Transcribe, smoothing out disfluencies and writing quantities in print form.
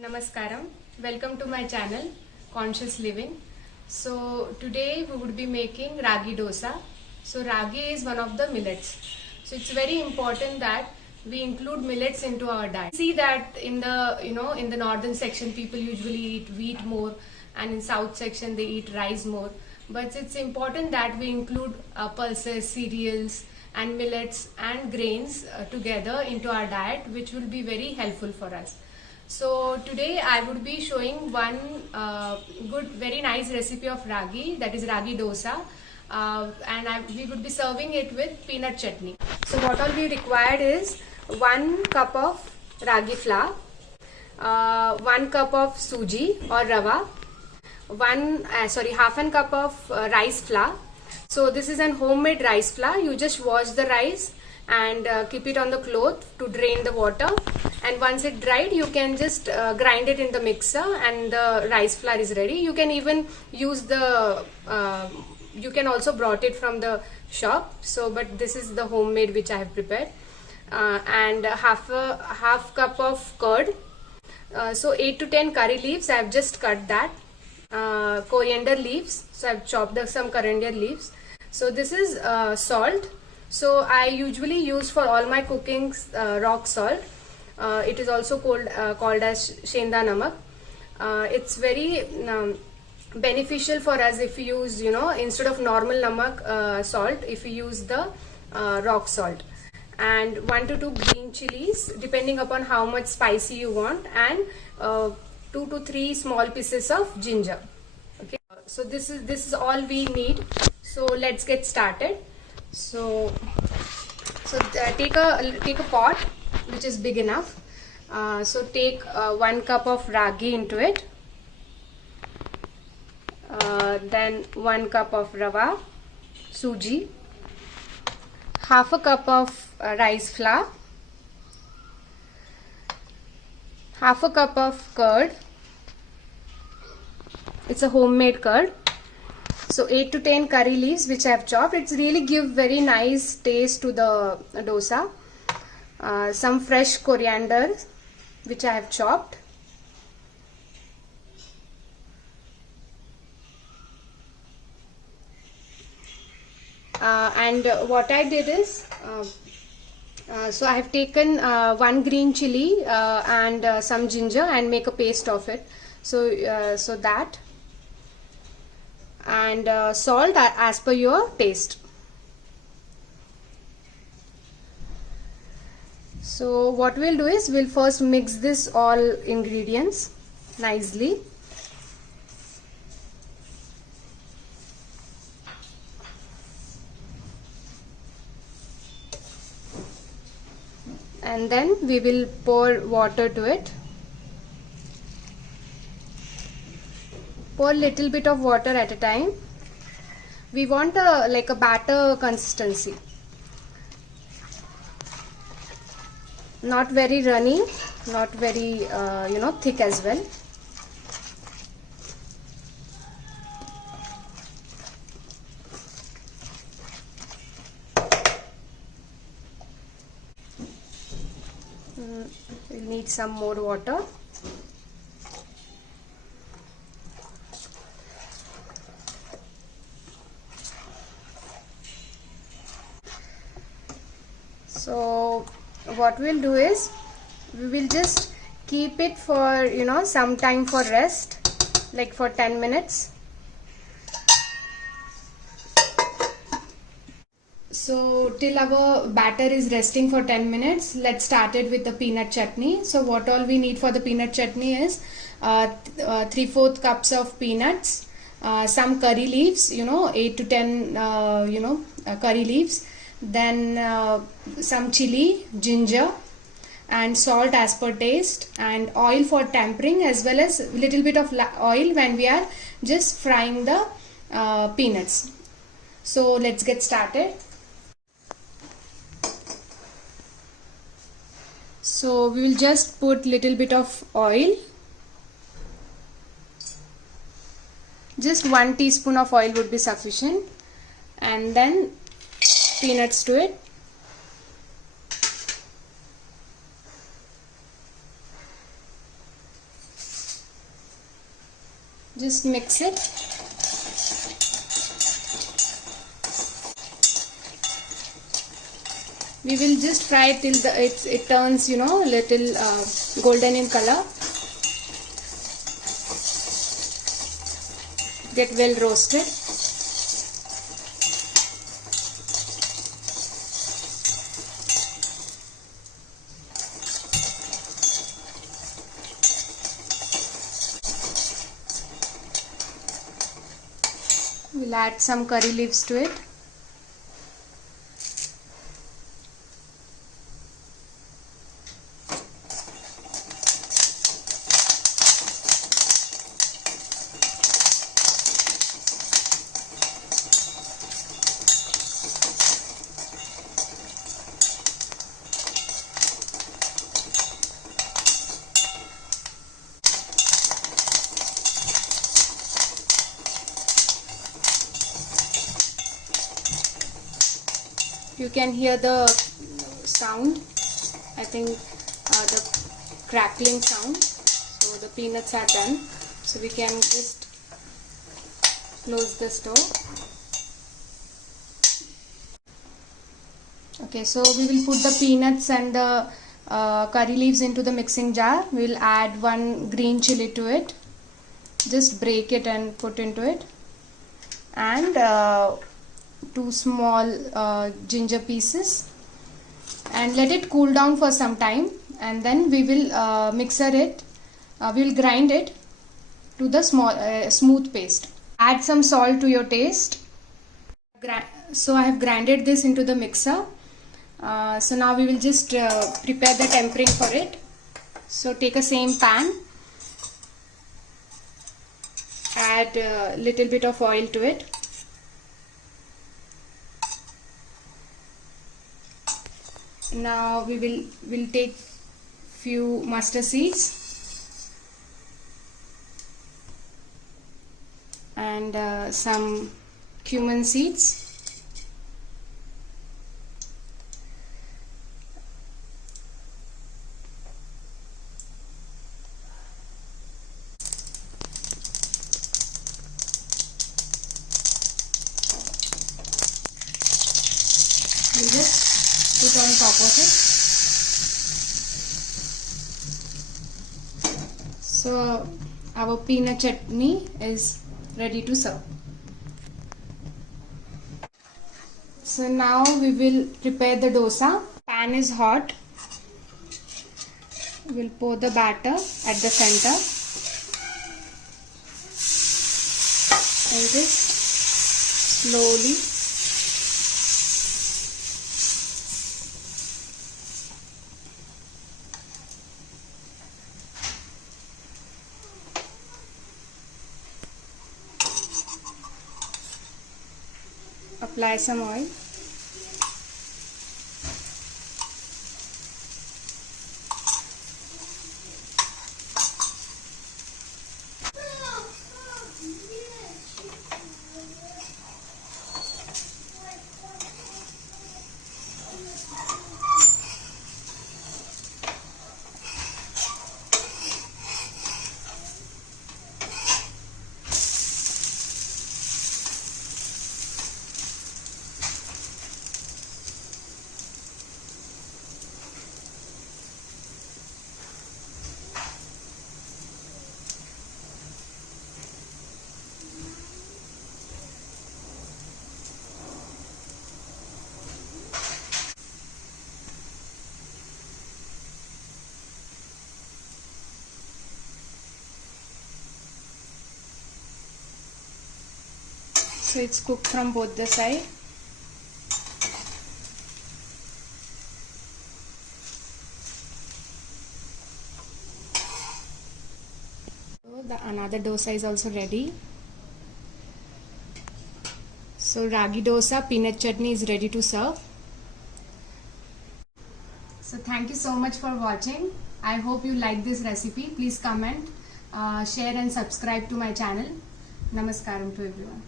Namaskaram. Welcome to my channel Conscious Living. So today we would be making ragi dosa. So ragi is one of the millets. So it's very important that we include millets into our diet. See that in the northern section people usually eat wheat more, and in south section they eat rice more. But it's important that we include pulses, cereals and millets and grains together into our diet, which will be very helpful for us. So today I would be showing one very nice recipe of ragi, that is ragi dosa, we would be serving it with peanut chutney. So what all we required is 1 cup of ragi flour, 1 cup of suji or rava, half an cup of rice flour. So this is an homemade rice flour. You just wash the rice and keep it on the cloth to drain the water, and once it dried you can just grind it in the mixer and the rice flour is ready. You can even use you can also brought it from the shop, but this is the homemade which I have prepared, and half cup of curd, so 8 to 10 curry leaves. I have just cut that, coriander leaves, so I have chopped some coriander leaves. So this is salt. So I usually use for all my cookings rock salt. It is also called as shenda namak. It's very beneficial for us if we use, instead of normal namak salt, if we use the rock salt. And 1 to 2 green chilies depending upon how much spicy you want, and 2 to 3 small pieces of ginger. Okay, so this is all we need. So let's get started. So take a pot which is big enough. So take 1 cup of ragi into it, then 1 cup of rava, suji, half a cup of rice flour, half a cup of curd. It's a homemade curd. So 8 to 10 curry leaves which I have chopped. It's really give very nice taste to the dosa. Some fresh coriander which I have chopped. And what I did is, so I have taken 1 green chili and some ginger and make a paste of it. So that, and salt as per your taste. So what we'll do is we'll first mix this all ingredients nicely. And then we will pour water to it. Pour little bit of water at a time. We want like a batter consistency, not very runny, not very thick as well. We'll need some more water. So what we'll do is we will just keep it for some time for rest, like for 10 minutes. So till our batter is resting for 10 minutes, let's start it with the peanut chutney. So what all we need for the peanut chutney is 3/4 cups of peanuts, some curry leaves, 8 to 10 curry leaves, then some chili, ginger and salt as per taste, and oil for tempering, as well as little bit of oil when we are just frying the peanuts. So let's get started. So we will just put little bit of oil, just 1 teaspoon of oil would be sufficient, and then peanuts to it. Just mix it. We will just fry it till it turns, little golden in color. Get well roasted. We'll add some curry leaves to it. You can hear the sound, I think the crackling sound. So the peanuts are done. So we can just close the stove. Okay, so we will put the peanuts and the curry leaves into the mixing jar. We will add 1 green chili to it. Just break it and put into it. And 2 small ginger pieces, and let it cool down for some time, and then we will we will grind it to the smooth paste. Add some salt to your taste. So I have grinded this into the mixer. So now we will just prepare the tempering for it. So take a same pan, add a little bit of oil to it. Now we'll take few mustard seeds and some cumin seeds. We just put on top of it. So our peanut chutney is ready to serve. So now we will prepare the dosa. Pan is hot. We'll pour the batter at the center and just slowly apply some oil. So it's cooked from both the side. So another dosa is also ready. So ragi dosa peanut chutney is ready to serve. So thank you so much for watching. I hope you like this recipe. Please comment, share and subscribe to my channel. Namaskaram to everyone.